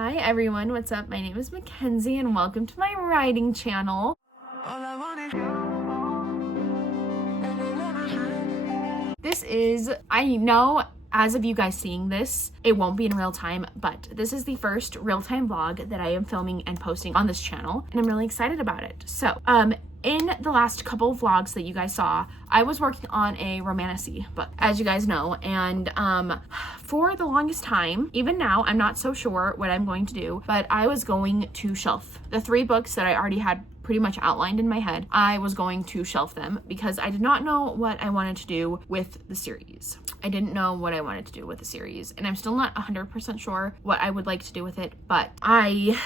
Hi everyone, what's up? My name is Mackenzie and welcome to my writing channel. This is, I know as of you guys seeing this, it won't be in real time, but this is the first real-time vlog that I am filming and posting on this channel, and I'm really excited about it. So, in the last couple of vlogs that you guys saw, I was working on a romantasy book, as you guys know, and for the longest time, even now, I'm not so sure what I'm going to do, but I was going to shelf the 3 books that I already had pretty much outlined in my head. I was going to shelf them because I did not know what I wanted to do with the series. I didn't know what I wanted to do with the series, and I'm still not 100% sure what I would like to do with it, but I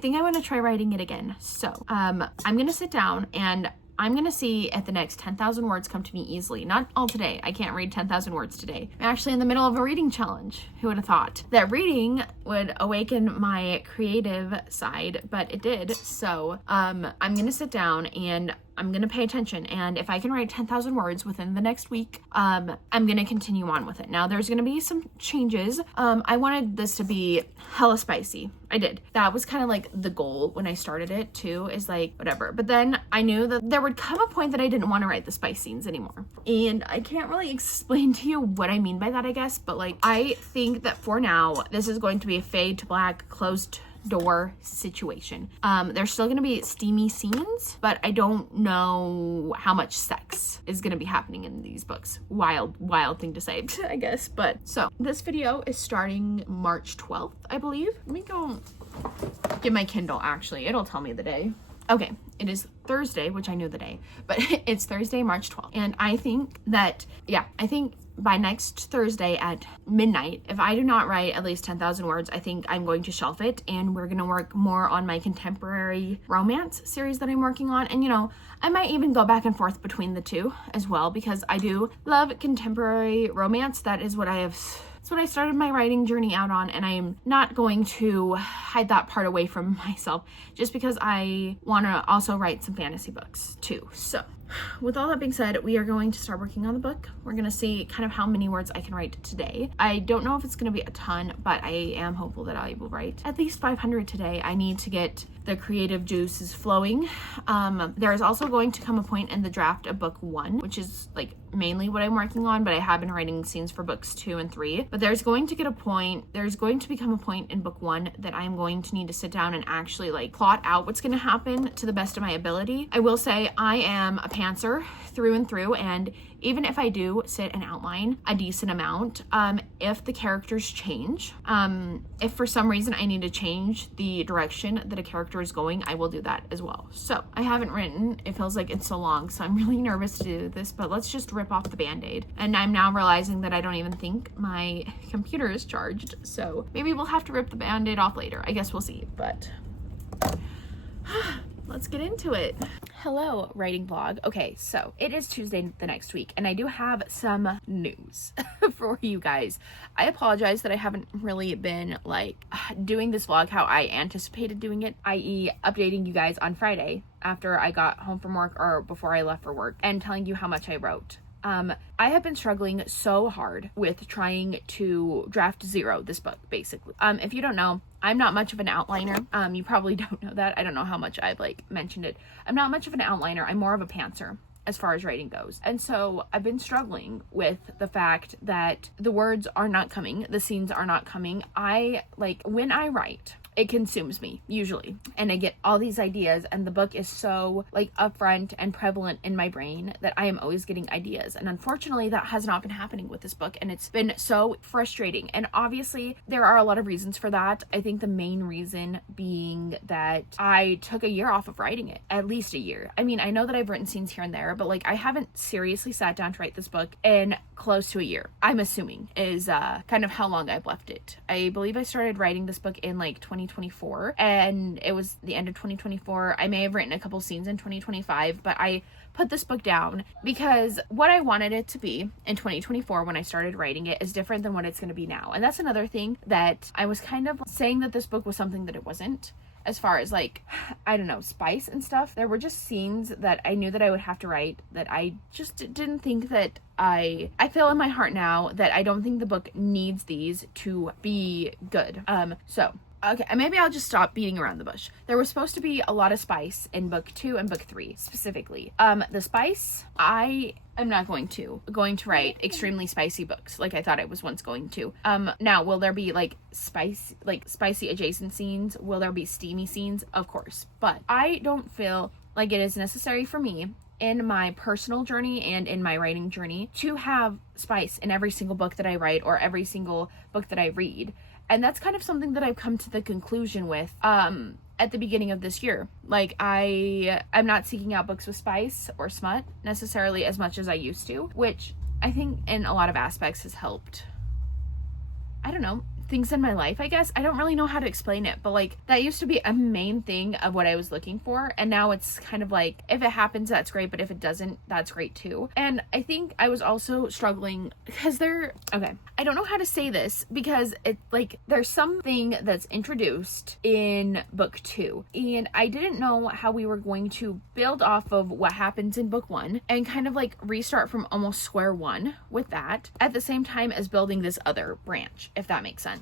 think I want to try writing it again. So I'm gonna sit down and I'm gonna see if the next 10,000 words come to me easily. Not all today. I can't read 10,000 words today. I'm actually in the middle of a reading challenge. Who would have thought that reading would awaken my creative side, but it did. So I'm gonna sit down and I'm gonna pay attention, and if I can write 10,000 words within the next week, I'm gonna continue on with it. Now there's gonna be some changes. I wanted this to be hella spicy. I did. That was kind of like the goal when I started it too, is like whatever. But then I knew that there would come a point that I didn't want to write the spice scenes anymore. And I can't really explain to you what I mean by that, I guess, but like I think that for now, this is going to be a fade to black, closed door situation. There's still gonna be steamy scenes, but I don't know how much sex is gonna be happening in these books. Wild thing to say, I guess. But so this video is starting March 12th, I believe. Let me go get my Kindle. Actually, it'll tell me the day. Okay, it is Thursday, which I knew the day, but it's Thursday, March 12th. And I think that, I think by next Thursday at midnight, if I do not write at least 10,000 words, I think I'm going to shelf it, and we're going to work more on my contemporary romance series that I'm working on. And you know, I might even go back and forth between the two as well, because I do love contemporary romance. That is what it's what I started my writing journey out on, and I am not going to hide that part away from myself just because I want to also write some fantasy books too. So with all that being said, we are going to start working on the book. We're going to see kind of how many words I can write today. I don't know if it's going to be a ton, but I am hopeful that I will write at least 500 today. I need to get the creative juices flowing. There is also going to come a point in the draft of book 1, which is like mainly what I'm working on, but I have been writing scenes for books 2 and 3. But there's going to become a point in book 1 that I'm going to need to sit down and actually like plot out what's going to happen to the best of my ability. I will say I am a pantser through and through, and even if I do sit and outline a decent amount, if the characters change, if for some reason I need to change the direction that a character is going, I will do that as well. So I haven't written, it feels like it's so long, so I'm really nervous to do this, but let's just rip off the band-aid. And I'm now realizing that I don't even think my computer is charged, so maybe we'll have to rip the band-aid off later. I guess we'll see, but let's get into it. Hello, writing vlog. Okay, so it is Tuesday the next week, and I do have some news for you guys. I apologize that I haven't really been like doing this vlog how I anticipated doing it, i.e. updating you guys on Friday after I got home from work or before I left for work and telling you how much I wrote. I have been struggling so hard with trying to draft 0 this book, basically. If you don't know, I'm not much of an outliner. You probably don't know that. I don't know how much I've like mentioned it. I'm not much of an outliner. I'm more of a pantser as far as writing goes. And so I've been struggling with the fact that the words are not coming, the scenes are not coming. When I write, it consumes me usually, and I get all these ideas, and the book is so like upfront and prevalent in my brain that I am always getting ideas. And unfortunately that has not been happening with this book, and it's been so frustrating. And obviously there are a lot of reasons for that. I think the main reason being that I took a year off of writing it, at least a year. I mean, I know that I've written scenes here and there, but like I haven't seriously sat down to write this book in close to a year, I'm assuming is kind of how long I've left it. I believe I started writing this book in like 2024, and it was the end of 2024. I may have written a couple scenes in 2025, but I put this book down because what I wanted it to be in 2024 when I started writing it is different than what it's going to be now. And that's another thing that I was kind of saying that this book was something that it wasn't. As far as like, I don't know, spice and stuff, there were just scenes that I knew that I would have to write that I just didn't think that I feel in my heart now that I don't think the book needs these to be good. So Okay, maybe I'll just stop beating around the bush. There was supposed to be a lot of spice in book 2 and book 3 specifically. The spice, I am not going to write extremely spicy books like I thought I was once going to. Now, will there be like spicy adjacent scenes? Will there be steamy scenes? Of course, but I don't feel like it is necessary for me in my personal journey and in my writing journey to have spice in every single book that I write or every single book that I read. And that's kind of something that I've come to the conclusion with at the beginning of this year. Like, I'm not seeking out books with spice or smut necessarily as much as I used to, which I think in a lot of aspects has helped, I don't know, things in my life, I guess. I don't really know how to explain it, but like that used to be a main thing of what I was looking for, and now it's kind of like, if it happens, that's great, but if it doesn't, that's great too. And I think I was also struggling because I don't know how to say this, because it like there's something that's introduced in book 2, and I didn't know how we were going to build off of what happens in book 1 and kind of like restart from almost square one with that at the same time as building this other branch, if that makes sense.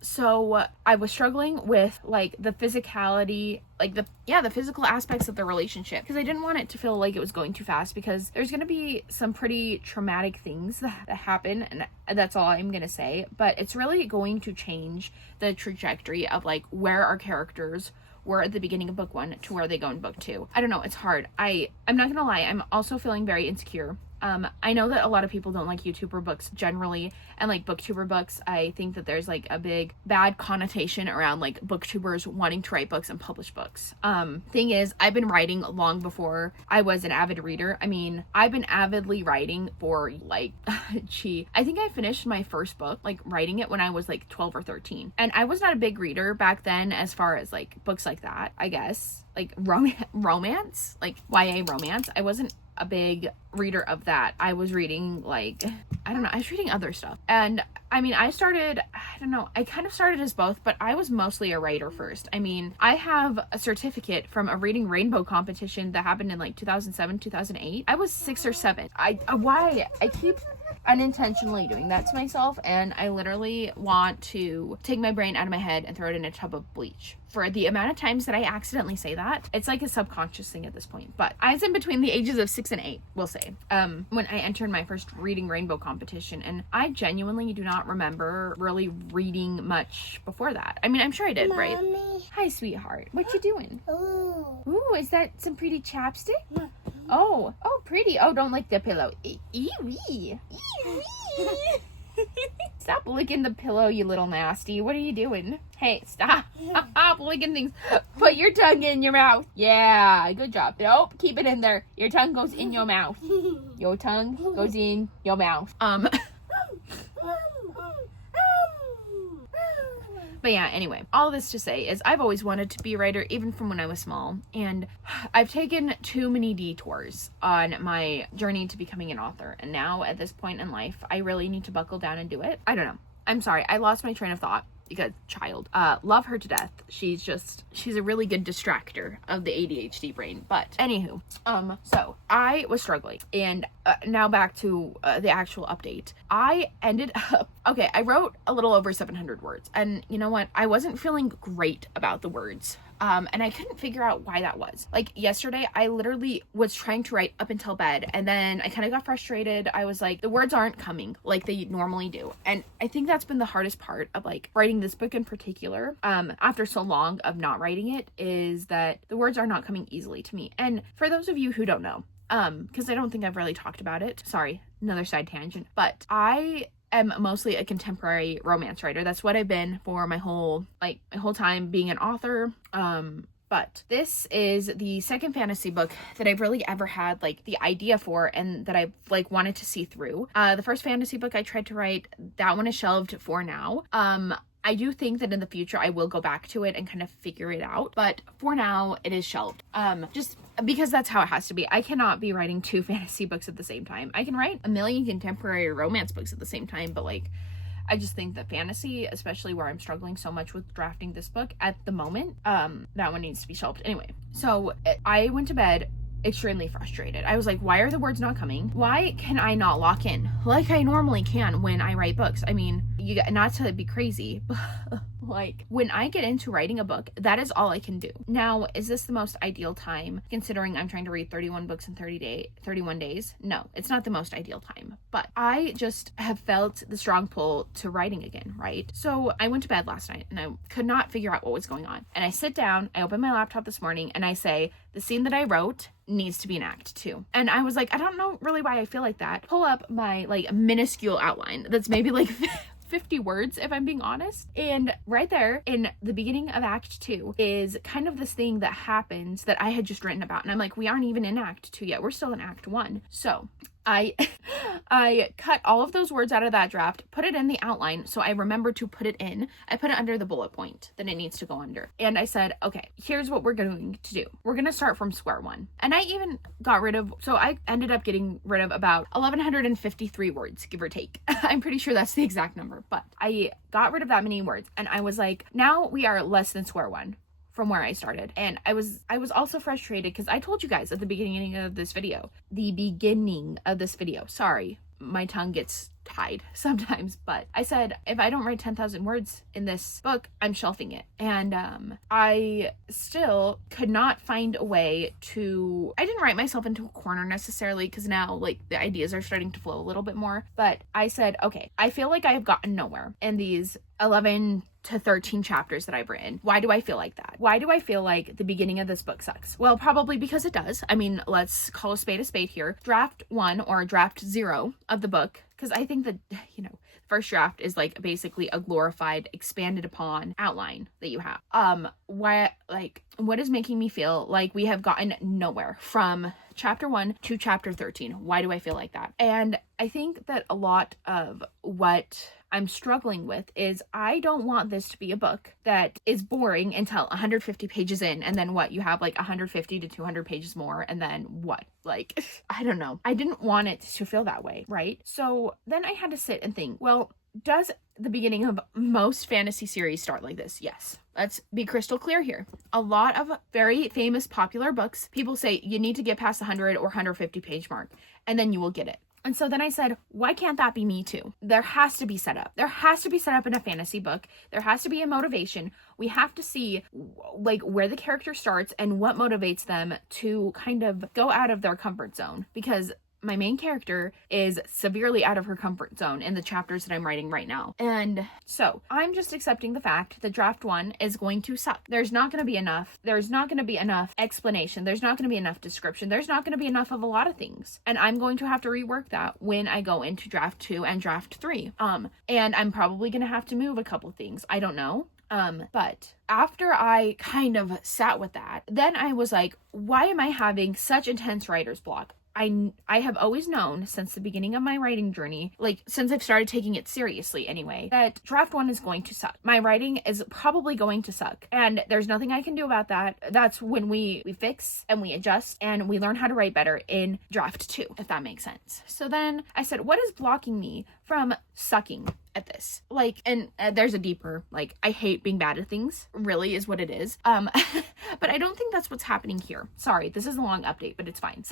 So I was struggling with like the physicality, like the physical aspects of the relationship, because I didn't want it to feel like it was going too fast, because there's going to be some pretty traumatic things that happen, and that's all I'm going to say, but it's really going to change the trajectory of like where our characters were at the beginning of book 1 to where they go in book 2. I don't know, it's hard. I'm not gonna lie, I'm also feeling very insecure. I know that a lot of people don't like YouTuber books generally, and like booktuber books. I think that there's like a big bad connotation around like booktubers wanting to write books and publish books. Thing is, I've been writing long before I was an avid reader. I mean, I've been avidly writing for like, I think I finished my first book, like writing it when I was like 12 or 13. And I was not a big reader back then as far as like books like that, I guess. Like romance, like YA romance. I wasn't a big reader of that. I was reading like, I don't know, I was reading other stuff. And I mean, I kind of started as both, but I was mostly a writer first. I mean, I have a certificate from a reading rainbow competition that happened in like 2007, 2008. I was 6 or 7. I keep unintentionally doing that to myself, and I literally want to take my brain out of my head and throw it in a tub of bleach. For the amount of times that I accidentally say that, it's like a subconscious thing at this point. But I was in between the ages of 6 and 8, we'll say, when I entered my first reading rainbow competition, and I genuinely do not remember really reading much before that. I mean, I'm sure I did, Mommy. Right? Hi, sweetheart. What you doing? Ooh, is that some pretty chapstick? Oh, pretty. Oh, don't lick the pillow. Eewee. Stop licking the pillow, you little nasty. What are you doing? Hey, stop licking things. Put your tongue in your mouth. Yeah, good job. Nope, keep it in there. Your tongue goes in your mouth. Your tongue goes in your mouth. But yeah, anyway, all this to say is I've always wanted to be a writer, even from when I was small, and I've taken too many detours on my journey to becoming an author, and now at this point in life, I really need to buckle down and do it. I don't know. I'm sorry, I lost my train of thought. Because child, love her to death. She's a really good distractor of the ADHD brain. But anywho, so I was struggling, and now back to the actual update. I ended up, I wrote a little over 700 words, and you know what? I wasn't feeling great about the words. And I couldn't figure out why that was. Like yesterday, I literally was trying to write up until bed, and then I kind of got frustrated. I was like, the words aren't coming like they normally do. And I think that's been the hardest part of like writing this book in particular, after so long of not writing it, is that the words are not coming easily to me. And for those of you who don't know, because I don't think I've really talked about it, sorry, another side tangent, but I am mostly a contemporary romance writer. That's what I've been for my whole time being an author. But this is the second fantasy book that I've really ever had like the idea for, and that I've like wanted to see through. The first fantasy book I tried to write, that one is shelved for now. I do think that in the future I will go back to it and kind of figure it out, but for now it is shelved. Just because that's how it has to be. I cannot be writing 2 fantasy books at the same time. I can write a million contemporary romance books at the same time, but like, I just think that fantasy, especially where I'm struggling so much with drafting this book at the moment, that one needs to be shelved. Anyway, so I went to bed extremely frustrated. I was like, why are the words not coming? Why can I not lock in like I normally can when I write books? I mean, not to be crazy, Like, when I get into writing a book, that is all I can do. Now, is this the most ideal time considering I'm trying to read 31 books in 31 days? No, it's not the most ideal time, but I just have felt the strong pull to writing again, right? So I went to bed last night and I could not figure out what was going on. And I sit down, I open my laptop this morning and I say, the scene that I wrote needs to be in Act 2. And I was like, I don't know really why I feel like that. Pull up my like minuscule outline that's maybe like 50 words if I'm being honest. And right there in the beginning of Act 2 is kind of this thing that happens that I had just written about. And I'm like, we aren't even in Act 2 yet. We're still in Act 1. So I cut all of those words out of that draft, put it in the outline so I remember to put it in. I put it under the bullet point that it needs to go under. And I said, okay, here's what we're going to do. We're going to start from square one. And I even got rid of, so I ended up getting rid of about 1,153 words, give or take. I'm pretty sure that's the exact number, but I got rid of that many words. And I was like, now we are less than square one from where I started. And I was also frustrated because I told you guys at the beginning of this video, sorry, my tongue gets tied sometimes, but I said, if I don't write 10,000 words in this book, I'm shelving it. And I still could not find a way to, I didn't write myself into a corner necessarily because now like the ideas are starting to flow a little bit more, but I said, okay, I feel like I have gotten nowhere in these 11 to 13 chapters that I've written. Why do I feel like that? Why do I feel like the beginning of this book sucks? Well, probably because it does. I mean, let's call a spade here. Draft 1 or draft 0 of the book, because I think that, first draft is like basically a glorified, expanded upon outline that you have. What is making me feel like we have gotten nowhere from chapter 1 to chapter 13? Why do I feel like that? And I think that a lot of what I'm struggling with is I don't want this to be a book that is boring until 150 pages in, and then what, you have like 150 to 200 pages more, and then what? Like, I don't know. I didn't want it to feel that way, right? So then I had to sit and think, well, does the beginning of most fantasy series start like this? Yes. Let's be crystal clear here. A lot of very famous popular books, people say you need to get past the 100 or 150 page mark, and then you will get it. And so then I said, why can't that be me too? There has to be setup. There has to be setup in a fantasy book. There has to be a motivation. We have to see like where the character starts and what motivates them to kind of go out of their comfort zone, because my main character is severely out of her comfort zone in the chapters that I'm writing right now. And so I'm just accepting the fact that draft 1 is going to suck. There's not going to be enough. There's not going to be enough explanation. There's not going to be enough description. There's not going to be enough of a lot of things. And I'm going to have to rework that when I go into draft 2 and draft 3. And I'm probably going to have to move a couple things. I don't know. But after I kind of sat with that, then I was like, why am I having such intense writer's block? I have always known since the beginning of my writing journey, like since I've started taking it seriously anyway, that draft 1 is going to suck. My writing is probably going to suck, and there's nothing I can do about that. That's when we fix and we adjust and we learn how to write better in draft 2, if that makes sense. So then I said, what is blocking me from sucking at this? Like, and there's a deeper, like, I hate being bad at things, really is what it is. But I don't think that's what's happening here. Sorry, this is a long update, but it's fine.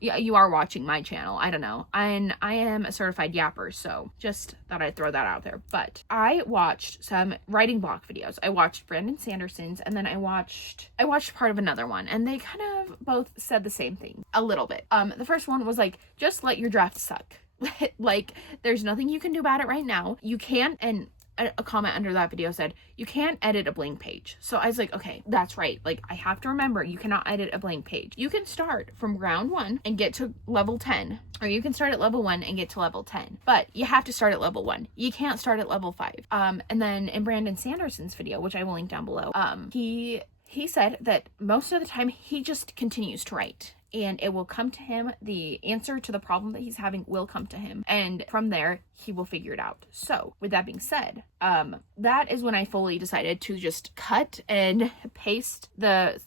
Yeah, you are watching my channel. I don't know. And I am a certified yapper, so just thought I'd throw that out there. But I watched some writing block videos. I watched Brandon Sanderson's, and then I watched part of another one, and they kind of both said the same thing a little bit. The first one was like, just let your draft suck. Like, there's nothing you can do about it right now. You can't, and a comment under that video said, you can't edit a blank page. So I was like, okay, that's right. Like, I have to remember, you cannot edit a blank page. You can start from ground 1 and get to level 10, or you can start at level 1 and get to level 10, but you have to start at level 1. You can't start at level 5. And then in Brandon Sanderson's video, which I will link down below, he said that most of the time he just continues to write, and it will come to him. The answer to the problem that he's having will come to him, and from there he will figure it out. So with that being said, that is when I fully decided to just cut and paste the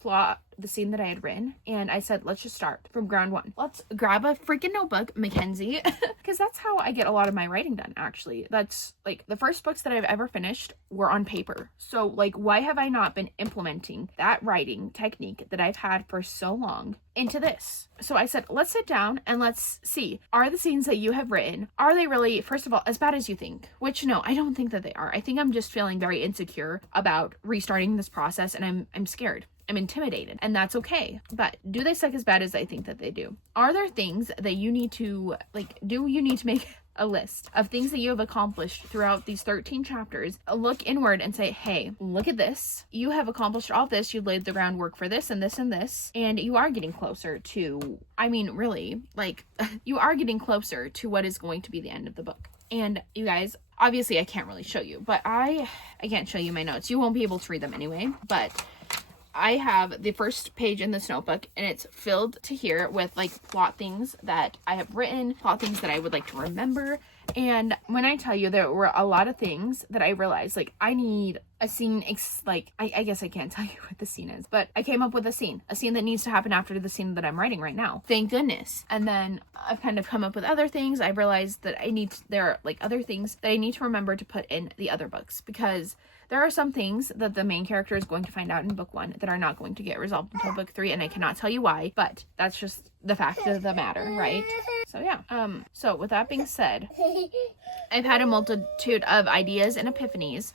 the scene that I had written, and I said, let's just start from ground one. Let's grab a freaking notebook, Makenzie, because that's how I get a lot of my writing done, actually. That's like the first books that I've ever finished were on paper. So like, why have I not been implementing that writing technique that I've had for so long into this? So I said, let's sit down and let's see, are the scenes that you have written, are they really, first of all, as bad as you think? Which, no, I don't think that they are. I think I'm just feeling very insecure about restarting this process, and I'm scared. I'm intimidated, and that's okay. But do they suck as bad as I think that they do? Are there things that you need to, like, do you need to make a list of things that you have accomplished throughout these 13 chapters? Look inward and say, hey, look at this. You have accomplished all this. You've laid the groundwork for this and this and this, and you are getting closer to, I mean, really, like, you are getting closer to what is going to be the end of the book. And you guys, obviously I can't really show you, but I can't show you my notes. You won't be able to read them anyway, but I have the first page in this notebook, and it's filled to here with like plot things that I have written, plot things that I would like to remember. And when I tell you, there were a lot of things that I realized, like, I need a scene, I guess I can't tell you what the scene is, but I came up with a scene that needs to happen after the scene that I'm writing right now. Thank goodness. And then I've kind of come up with other things. I realized that there are like other things that I need to remember to put in the other books, because there are some things that the main character is going to find out in book 1 that are not going to get resolved until book 3, and I cannot tell you why, but that's just the fact of the matter, right? So yeah. So with that being said, I've had a multitude of ideas and epiphanies,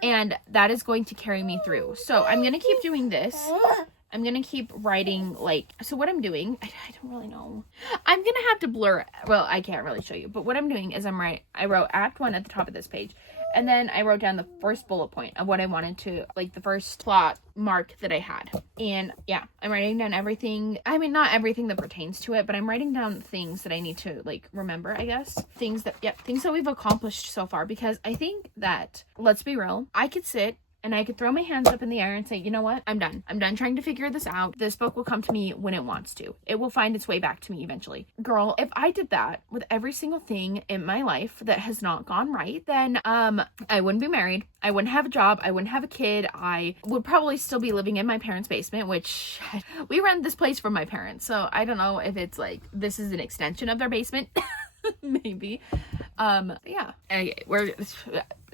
and that is going to carry me through. So I'm going to keep doing this. I'm going to keep writing, like, so what I'm doing, I don't really know. I'm going to have to blur, well, I can't really show you, but what I'm doing is I wrote Act 1 at the top of this page, and then I wrote down the first bullet point of what I wanted to, like, the first plot mark that I had. And yeah, I'm writing down everything. I mean, not everything that pertains to it, but I'm writing down things that I need to, like, remember, I guess. Things that we've accomplished so far, because I think that, let's be real, I could sit and I could throw my hands up in the air and say, you know what? I'm done. I'm done trying to figure this out. This book will come to me when it wants to. It will find its way back to me eventually. Girl, if I did that with every single thing in my life that has not gone right, then I wouldn't be married. I wouldn't have a job. I wouldn't have a kid. I would probably still be living in my parents' basement, which we rent this place from my parents. So I don't know if it's like, this is an extension of their basement. Maybe. Yeah.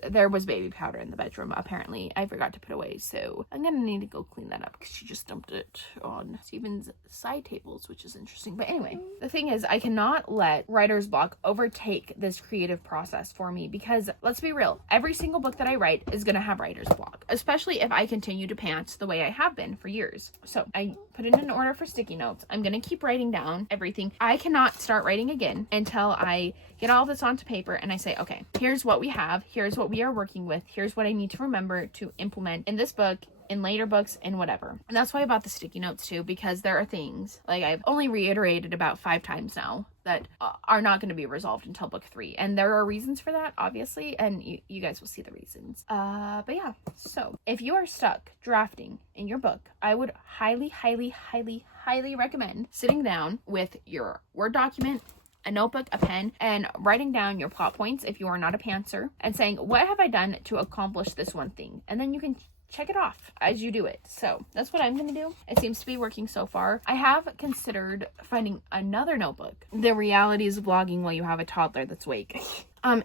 There was baby powder in the bedroom, apparently. I forgot to put away, so I'm gonna need to go clean that up, because she just dumped it on Steven's side tables, which is interesting. But anyway, the thing is, I cannot let writer's block overtake this creative process for me, because let's be real, every single book that I write is gonna have writer's block, especially if I continue to pants the way I have been for years. So I put it in an order for sticky notes. I'm gonna keep writing down everything. I cannot start writing again until I get all this onto paper and I say, okay, here's what we have, here's what we are working with, here's what I need to remember to implement in this book, in later books, and whatever. And that's why I bought the sticky notes too, because there are things, like I've only reiterated about 5 times now, that are not going to be resolved until book 3. And there are reasons for that, obviously, and you guys will see the reasons. But yeah, so if you are stuck drafting in your book, I would highly, highly, highly, highly recommend sitting down with your Word document, a notebook, a pen, and writing down your plot points if you are not a pantser, and saying, what have I done to accomplish this one thing? And then you can check it off as you do it. So that's what I'm gonna do. It seems to be working so far. I have considered finding another notebook. The realities of vlogging while you have a toddler that's awake.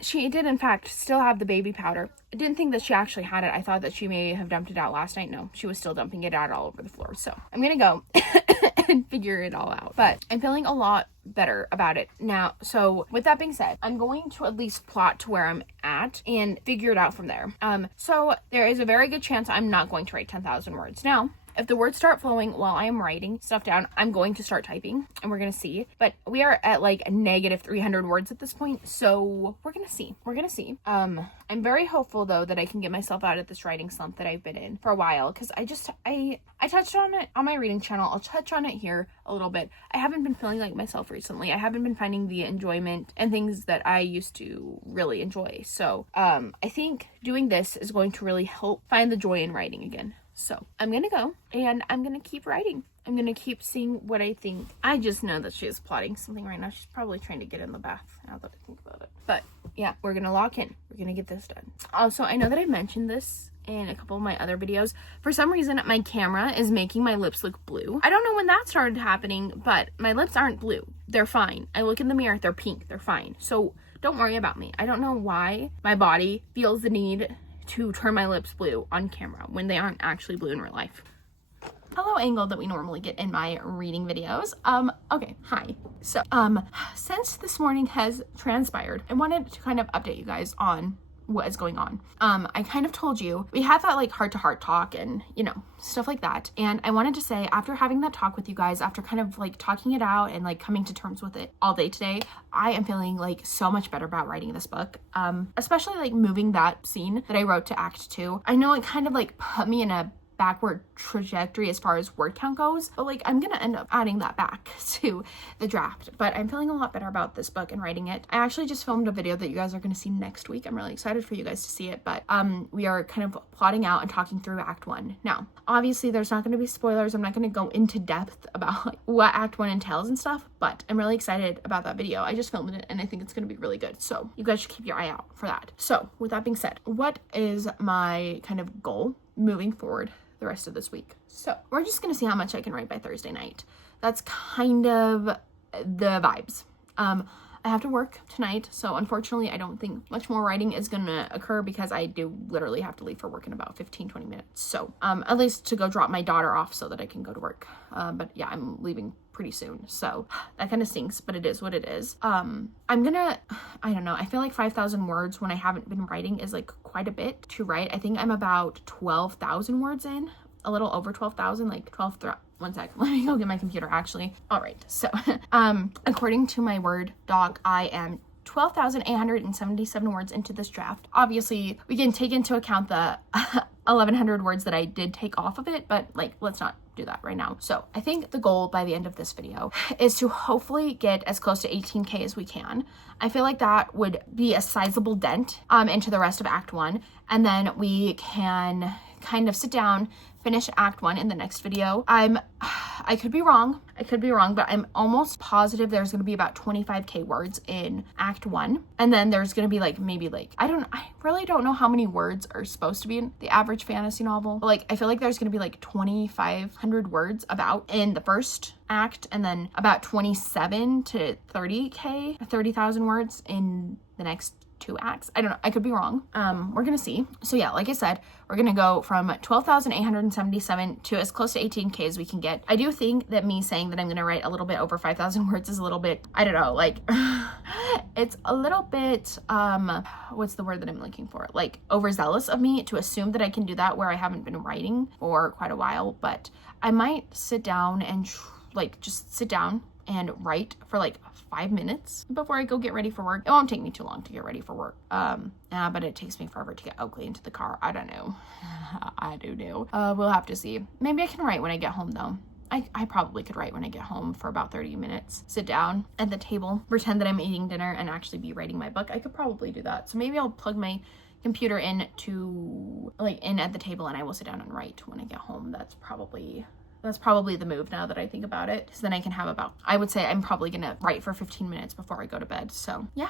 She did in fact still have the baby powder. I didn't think that she actually had it. I thought that she may have dumped it out last night. No, she was still dumping it out all over the floor. So I'm gonna go and figure it all out. But I'm feeling a lot better about it now. So with that being said, I'm going to at least plot to where I'm at and figure it out from there. So there is a very good chance I'm not going to write 10,000 words. Now, if the words start flowing while I am writing stuff down, I'm going to start typing, and we're going to see. But we are at like a negative 300 words at this point, so we're going to see. We're going to see. I'm very hopeful, though, that I can get myself out of this writing slump that I've been in for a while, because I touched on it on my reading channel. I'll touch on it here a little bit. I haven't been feeling like myself recently. I haven't been finding the enjoyment and things that I used to really enjoy. So I think doing this is going to really help find the joy in writing again. So I'm gonna go and I'm gonna keep writing. I'm gonna keep seeing what I think. I just know that she is plotting something right now. She's probably trying to get in the bath now that I think about it. But yeah, we're gonna lock in. We're gonna get this done. Also, I know that I mentioned this in a couple of my other videos. For some reason, my camera is making my lips look blue. I don't know when that started happening, but my lips aren't blue. They're fine. I look in the mirror, they're pink, they're fine. So don't worry about me. I don't know why my body feels the need to turn my lips blue on camera when they aren't actually blue in real life. Hello angle that we normally get in my reading videos. Okay, hi. So, since this morning has transpired, I wanted to kind of update you guys on what is going on. I kind of told you, we had that like heart-to-heart talk and, you know, stuff like that. And I wanted to say, after having that talk with you guys, after kind of like talking it out and like coming to terms with it all day today, I am feeling like so much better about writing this book. Especially like moving that scene that I wrote to Act 2. I know it kind of like put me in a backward trajectory as far as word count goes, but like I'm gonna end up adding that back to the draft. But I'm feeling a lot better about this book and writing it. I actually just filmed a video that you guys are gonna see next week. I'm really excited for you guys to see it, but we are kind of plotting out and talking through Act 1. Now, obviously there's not gonna be spoilers. I'm not gonna go into depth about like, what Act 1 entails and stuff, but I'm really excited about that video. I just filmed it and I think it's gonna be really good. So you guys should keep your eye out for that. So with that being said, what is my kind of goal moving forward the rest of this week? So we're just gonna see how much I can write by Thursday night. That's kind of the vibes. I have to work tonight, so unfortunately I don't think much more writing is gonna occur because I do literally have to leave for work in about 15-20 minutes. So at least to go drop my daughter off so that I can go to work. But yeah, I'm leaving pretty soon, so that kind of stinks, but it is what it is. I don't know, I feel like 5,000 words when I haven't been writing is like quite a bit to write. I think I'm about 12,000 words in, a little over 12,000, like 12, one second, let me go get my computer actually. All right, so according to my Word doc, I am 12,877 words into this draft. Obviously, we can take into account the 1,100 words that I did take off of it, but like, let's not do that right now. So I think the goal by the end of this video is to hopefully get as close to 18K as we can. I feel like that would be a sizable dent into the rest of Act 1, and then we can kind of sit down, finish Act 1 in the next video. I could be wrong, but I'm almost positive there's gonna be about 25K words in Act 1. And then there's gonna be like, maybe like, I really don't know how many words are supposed to be in the average fantasy novel. But like, I feel like there's gonna be like 2,500 words about in the first act, and then about 27 to 30,000 words in the next 2 acts. I don't know, I could be wrong. We're gonna see. So yeah, like I said, we're gonna go from 12,877 to as close to 18K as we can get. I do think that me saying that I'm gonna write a little bit over 5,000 words is a little bit, I don't know, like it's a little bit what's the word that I'm looking for, like overzealous of me to assume that I can do that where I haven't been writing for quite a while. But I might sit down and just sit down and write for like 5 minutes before I go get ready for work. It won't take me too long to get ready for work. But it takes me forever to get Oakley into the car. I don't know. I do know. We'll have to see. Maybe I can write when I get home though. I probably could write when I get home for about 30 minutes. Sit down at the table, pretend that I'm eating dinner, and actually be writing my book. I could probably do that. So maybe I'll plug my computer in at the table, and I will sit down and write when I get home. That's probably the move now that I think about it. So then I can have I would say I'm probably gonna write for 15 minutes before I go to bed. So yeah,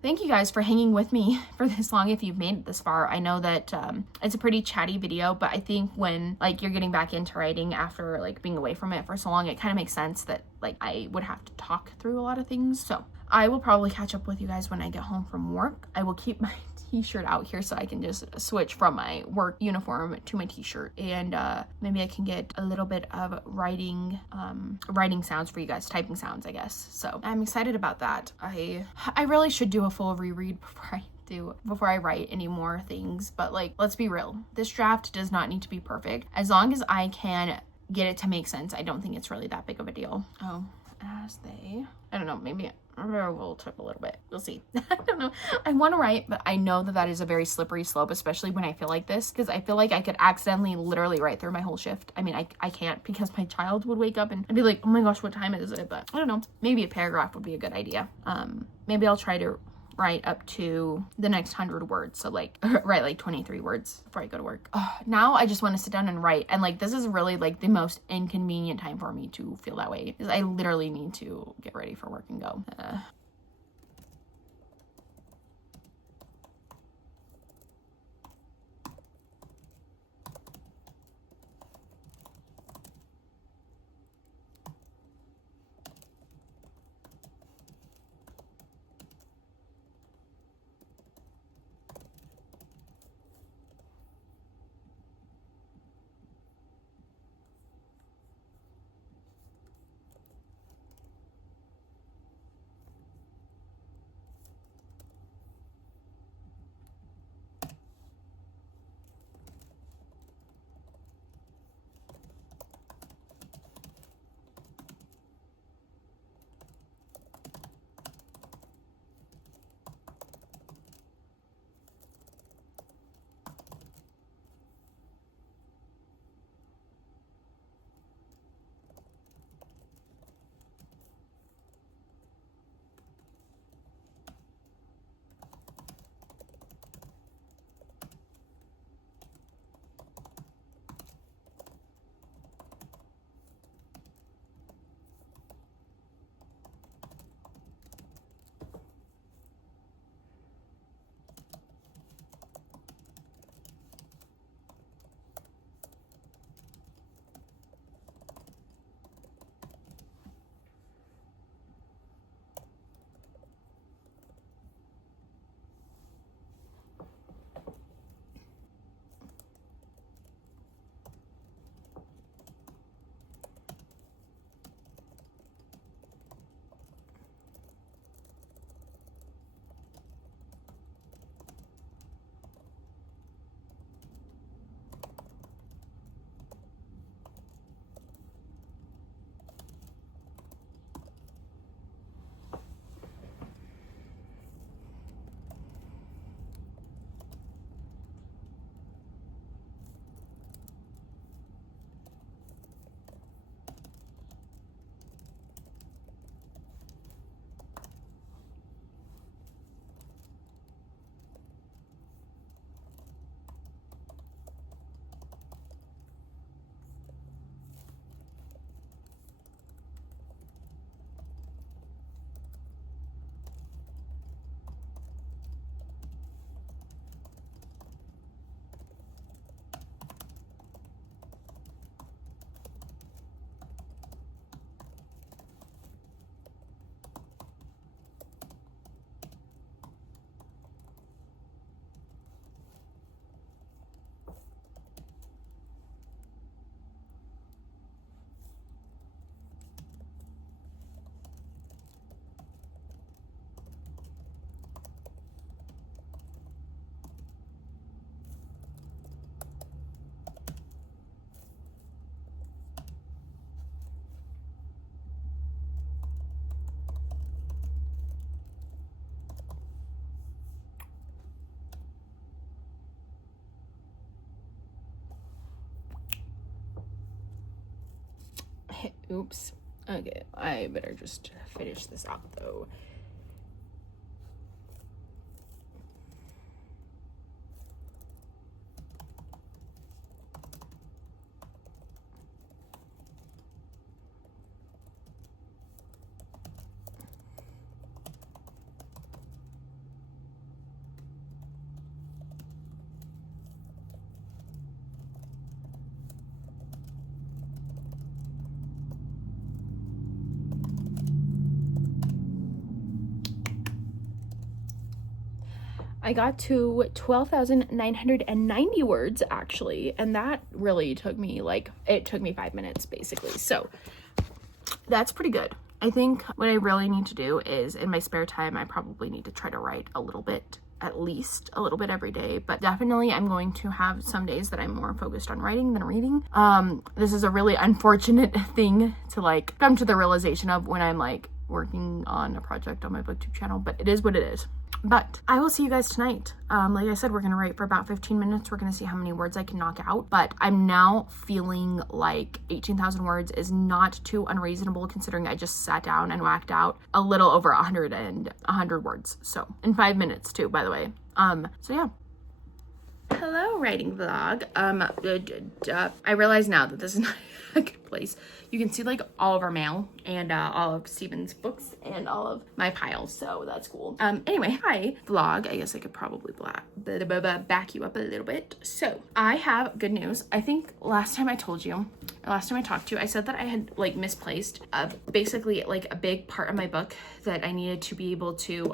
thank you guys for hanging with me for this long if you've made it this far. I know that it's a pretty chatty video, but I think when like you're getting back into writing after like being away from it for so long, it kind of makes sense that like I would have to talk through a lot of things. So I will probably catch up with you guys when I get home from work. I will keep my t-shirt out here so I can just switch from my work uniform to my t-shirt, and maybe I can get a little bit of writing sounds for you guys, typing sounds, I guess. So I'm excited about that. I really should do a full reread before I write any more things, but like, let's be real, this draft does not need to be perfect. As long as I can get it to make sense, I don't think it's really that big of a deal. I don't know, maybe we'll trip a little bit. We'll see. I don't know. I want to write, but I know that is a very slippery slope, especially when I feel like this, because I feel like I could accidentally literally write through my whole shift. I mean, I can't, because my child would wake up and I'd be like, oh my gosh, what time is it? But I don't know. Maybe a paragraph would be a good idea. Maybe I'll try to write up to the next 100 words. So like write like 23 words before I go to work. Now I just want to sit down and write, and like this is really like the most inconvenient time for me to feel that way, because I literally need to get ready for work and go. Oops. Okay, I better just finish this out though. I got to 12,990 words actually, and that really took me it took me 5 minutes basically. So that's pretty good. I think what I really need to do is in my spare time, I probably need to try to write a little bit, at least a little bit every day, but definitely I'm going to have some days that I'm more focused on writing than reading. This is a really unfortunate thing to come to the realization of when I'm working on a project on my booktube channel, but it is what it is. But I will see you guys tonight. Like I said, we're gonna write for about 15 minutes. We're gonna see how many words I can knock out, but I'm now feeling like 18,000 words is not too unreasonable considering I just sat down and whacked out a little over 100 words. So in 5 minutes too, by the way. So yeah. Hello, writing vlog. I realize now that this is not a good place. You can see all of our mail and all of Steven's books and all of my piles, so that's cool. Anyway, hi vlog. I guess I could probably back you up a little bit. So I have good news. I think last time I talked to you, I said that I had misplaced basically a big part of my book that I needed to be able to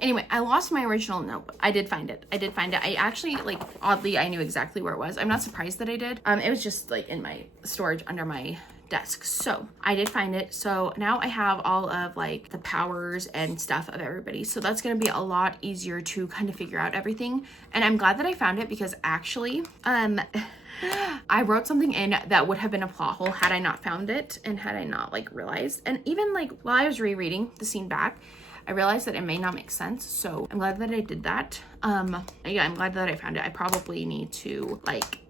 anyway, I lost my original notebook. I did find it. I actually, oddly, I knew exactly where it was. I'm not surprised that I did. It was just, in my storage under my desk. So, I did find it. So, now I have all of, the powers and stuff of everybody. So, that's going to be a lot easier to kind of figure out everything. And I'm glad that I found it because, actually, I wrote something in that would have been a plot hole had I not found it and had I not, realized. And even, while I was rereading the scene back, I realized that it may not make sense, so I'm glad that I did that. Yeah, I'm glad that I found it. I probably need to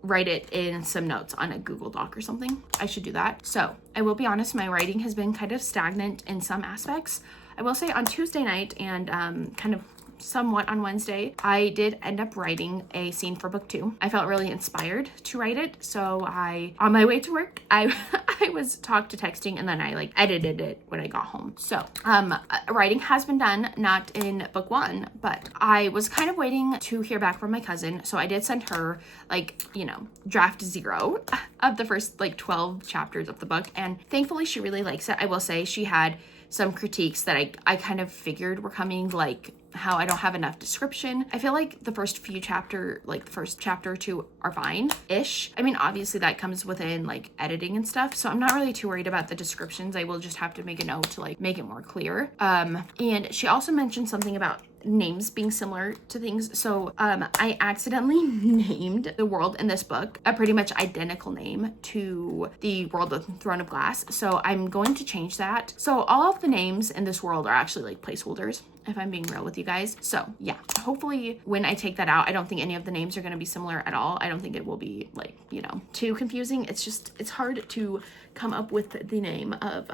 write it in some notes on a Google Doc or something. I should do that. So I will be honest, my writing has been kind of stagnant in some aspects. I will say on Tuesday night and kind of somewhat on Wednesday, I did end up writing a scene for book 2. I felt really inspired to write it, so on my way to work, I was talk to texting and then I edited it when I got home. So writing has been done, not in book 1, but I was kind of waiting to hear back from my cousin, so I did send her draft 0 of the first 12 chapters of the book, and thankfully she really likes it. I will say she had some critiques that I kind of figured were coming, how I don't have enough description. I feel like the first few chapter, the first chapter or 2 are fine-ish. I mean, obviously that comes within editing and stuff, so I'm not really too worried about the descriptions. I will just have to make a note to make it more clear. And she also mentioned something about names being similar to things. So I accidentally named the world in this book a pretty much identical name to the world of Throne of Glass. So I'm going to change that. So all of the names in this world are actually placeholders, if I'm being real with you guys. So yeah, hopefully when I take that out, I don't think any of the names are going to be similar at all. I don't think it will be too confusing. It's hard to come up with the name of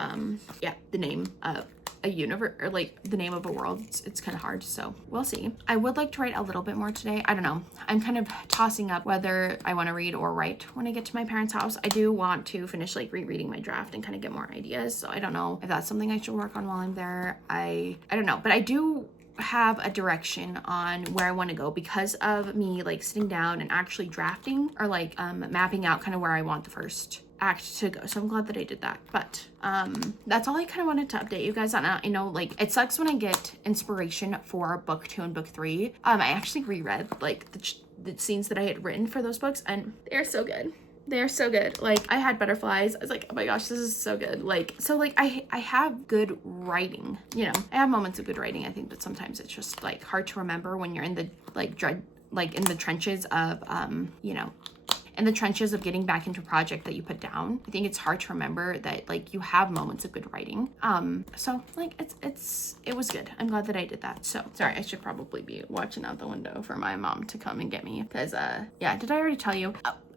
the name of a universe or the name of a world. It's kind of hard, so we'll see. I would like to write a little bit more today. I don't know. I'm kind of tossing up whether I want to read or write when I get to my parents' house. I do want to finish rereading my draft and kind of get more ideas, so I don't know if that's something I should work on while I'm there. I don't know, but I do have a direction on where I want to go because of me sitting down and actually drafting or mapping out kind of where I want the first act to go. So I'm glad that I did that. But that's all I kind of wanted to update you guys on. I know it sucks when I get inspiration for book 2 and book 3. I actually reread the scenes that I had written for those books, and they're so good. They're so good. I had butterflies. I was like, oh my gosh, this is so good. I have good writing, I have moments of good writing. I think that sometimes it's just hard to remember when you're in the in the trenches of in the trenches of getting back into a project that you put down. I think it's hard to remember that you have moments of good writing. So it was good. I'm glad that I did that. So sorry, I should probably be watching out the window for my mom to come and get me because yeah, did I already tell you?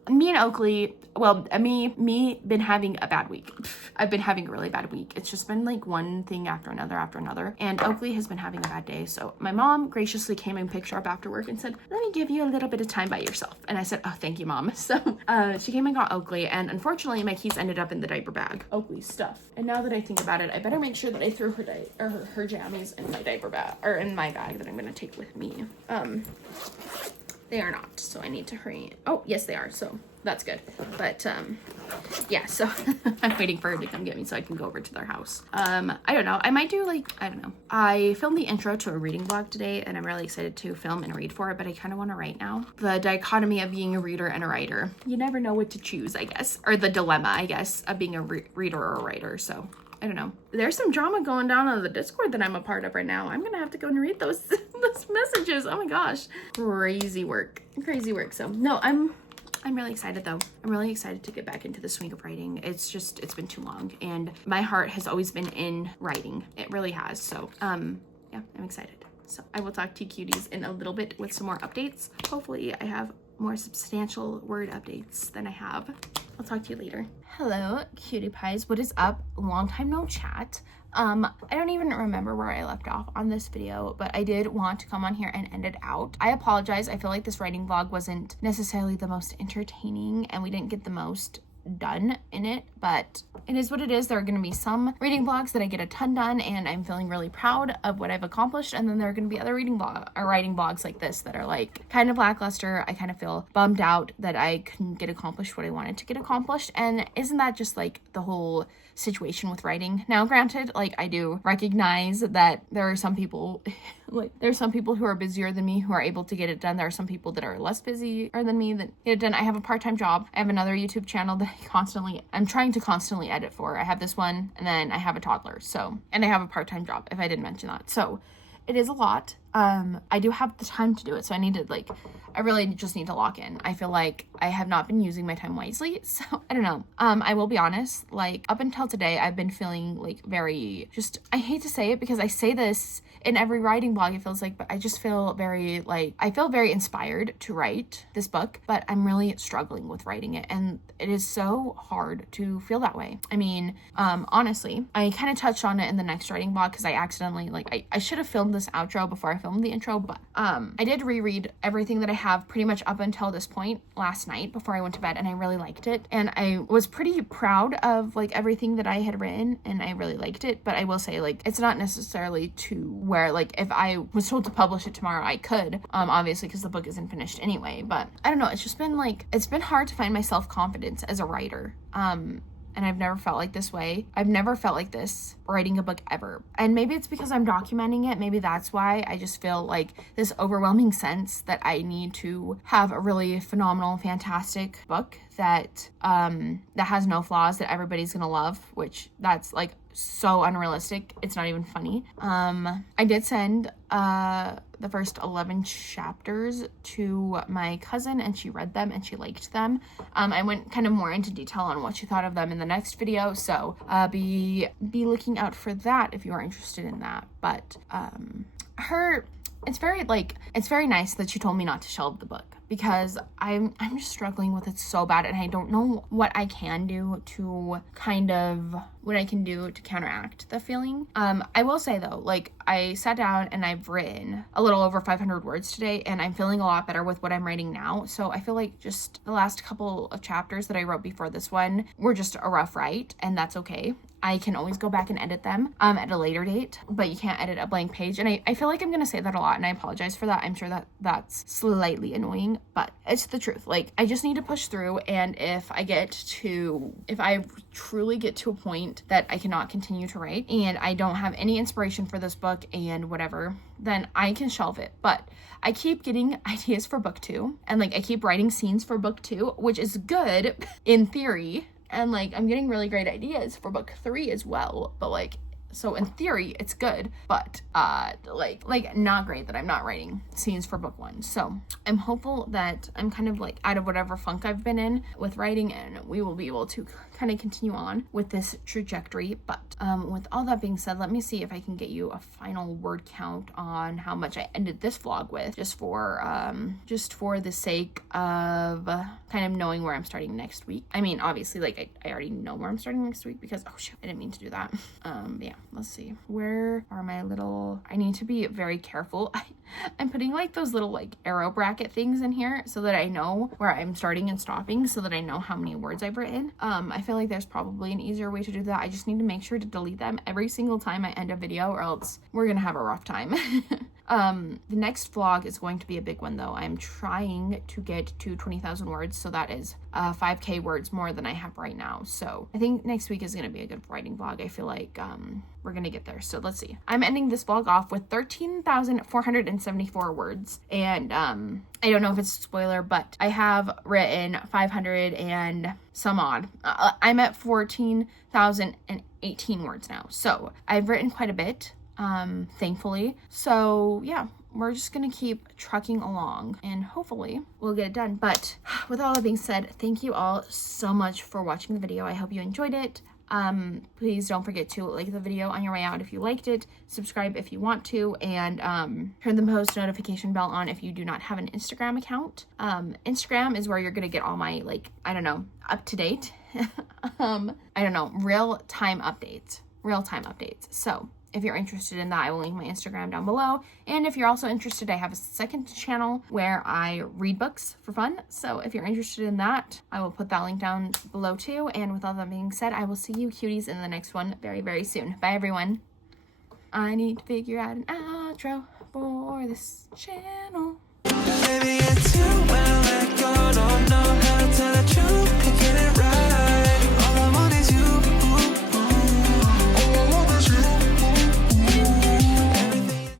me and Oakley, well, me been having a bad week. I've been having a really bad week. It's just been like one thing after another. And Oakley has been having a bad day. So my mom graciously came and picked her up after work and said, let me give you a little bit of time by yourself. And I said, oh, thank you, Mom. So she came and got Oakley. And unfortunately, my keys ended up in the diaper bag. Oakley's stuff. And now that I think about it, I better make sure that I threw her jammies in my diaper bag, or in my bag that I'm going to take with me. They are not, so I need to hurry. Oh, yes, they are. So that's good. But yeah, so I'm waiting for her to come get me so I can go over to their house. I don't know. I might do like, I don't know. I filmed the intro to a reading vlog today and I'm really excited to film and read for it, but I kind of want to write now. The dichotomy of being a reader and a writer. You never know what to choose, I guess. Or the dilemma, I guess, of being a reader or a writer. So I don't know. There's some drama going down on the Discord that I'm a part of right now. I'm gonna have to go and read those those messages. Oh my gosh. Crazy work. So no, I'm really excited though. I'm really excited to get back into the swing of writing. It's been too long and my heart has always been in writing. It really has. So yeah, I'm excited. So I will talk to you cuties in a little bit with some more updates. Hopefully I have more substantial word updates than I have. I'll talk to you later. Hello, cutie pies. What is up? Long time no chat. I don't even remember where I left off on this video, but I did want to come on here and end it out. I apologize. I feel like this writing vlog wasn't necessarily the most entertaining and we didn't get the most done in it, but it is what it is. There are going to be some reading vlogs that I get a ton done and I'm feeling really proud of what I've accomplished, and then there are going to be other writing vlogs like this that are like kind of lackluster. I kind of feel bummed out that I couldn't get accomplished what I wanted to get accomplished, and isn't that just like the whole situation with writing? Now granted, like I do recognize that there are some people like there's some people who are busier than me who are able to get it done. There are some people that are less busier than me that get it done. I have a part-time job. I have another YouTube channel that I'm trying to constantly edit for. I have this one and then I have a toddler. So, and I have a part-time job if I didn't mention that. So it is a lot. I do have the time to do it. So I really just need to lock in. I feel like I have not been using my time wisely. So I don't know. I will be honest, like up until today, I've been feeling like very I hate to say it because I say this in every writing blog, it feels like, but I just feel very inspired to write this book, but I'm really struggling with writing it. And it is so hard to feel that way. I mean, honestly, I kind of touched on it in the next writing blog because I accidentally, I should have filmed this outro before I filmed the intro, but I did reread everything that I have pretty much up until this point last night before I went to bed, and I really liked it. And I was pretty proud of like everything that I had written, and I really liked it. But I will say, like, it's not necessarily to where, like, if I was told to publish it tomorrow, I could, obviously, because the book isn't finished anyway. But I don't know, it's just been like, it's been hard to find my self-confidence as a writer. And I've never felt like this way. I've never felt like this writing a book ever. And maybe it's because I'm documenting it. Maybe that's why I just feel like this overwhelming sense that I need to have a really phenomenal, fantastic book that has no flaws that everybody's gonna love, which that's like so unrealistic. It's not even funny. I did send the first 11 chapters to my cousin and she read them and she liked them. I went kind of more into detail on what she thought of them in the next video, so be looking out for that if you are interested in that. But it's very nice that she told me not to shelve the book, because I'm just struggling with it so bad, and I don't know what I can do to counteract the feeling. I will say though, like, I sat down and I've written a little over 500 words today, and I'm feeling a lot better with what I'm writing now. So I feel like just the last couple of chapters that I wrote before this one were just a rough write, and that's okay. I can always go back and edit them at a later date, but you can't edit a blank page. And I feel like I'm going to say that a lot, and I apologize for that. I'm sure that that's slightly annoying, but it's the truth. Like, I just need to push through, and if I truly get to a point that I cannot continue to write and I don't have any inspiration for this book and whatever, then I can shelve it. But I keep getting ideas for book 2, and like I keep writing scenes for book 2, which is good in theory. And like, I'm getting really great ideas for book 3 as well, but like, So in theory, it's good, but like not great that I'm not writing scenes for book 1. So I'm hopeful that I'm kind of like out of whatever funk I've been in with writing, and we will be able to kind of continue on with this trajectory. But with all that being said, let me see if I can get you a final word count on how much I ended this vlog with, just for the sake of kind of knowing where I'm starting next week. I mean, obviously, like I already know where I'm starting next week because, oh shit, I didn't mean to do that. Yeah, let's see. Where are my little, I need to be very careful. I'm putting like those little like arrow bracket things in here so that I know where I'm starting and stopping, so that I know how many words I've written. I feel like there's probably an easier way to do that. I just need to make sure to delete them every single time I end a video, or else we're gonna have a rough time. The next vlog is going to be a big one though. I'm trying to get to 20,000 words, so that is 5k words more than I have right now. So I think next week is going to be a good writing vlog. I feel like we're gonna get there. So let's see. I'm ending this vlog off with 13,474 words, and I don't know if it's a spoiler, but I have written 500 and some odd. I'm at 14,018 words now, so I've written quite a bit, thankfully. So yeah, we're just gonna keep trucking along and hopefully we'll get it done. But with all that being said, thank you all so much for watching the video. I hope you enjoyed it. Please don't forget to like the video on your way out if you liked it, subscribe if you want to, and turn the post notification bell on if you do not have an Instagram account. Instagram is where you're gonna get all my, like, I don't know, up to date real-time updates. So if you're interested in that, I will link my Instagram down below. And if you're also interested, I have a second channel where I read books for fun. So if you're interested in that, I will put that link down below too. And with all that being said, I will see you cuties in the next one very, very soon. Bye, everyone. I need to figure out an outro for this channel. Baby, it's too well.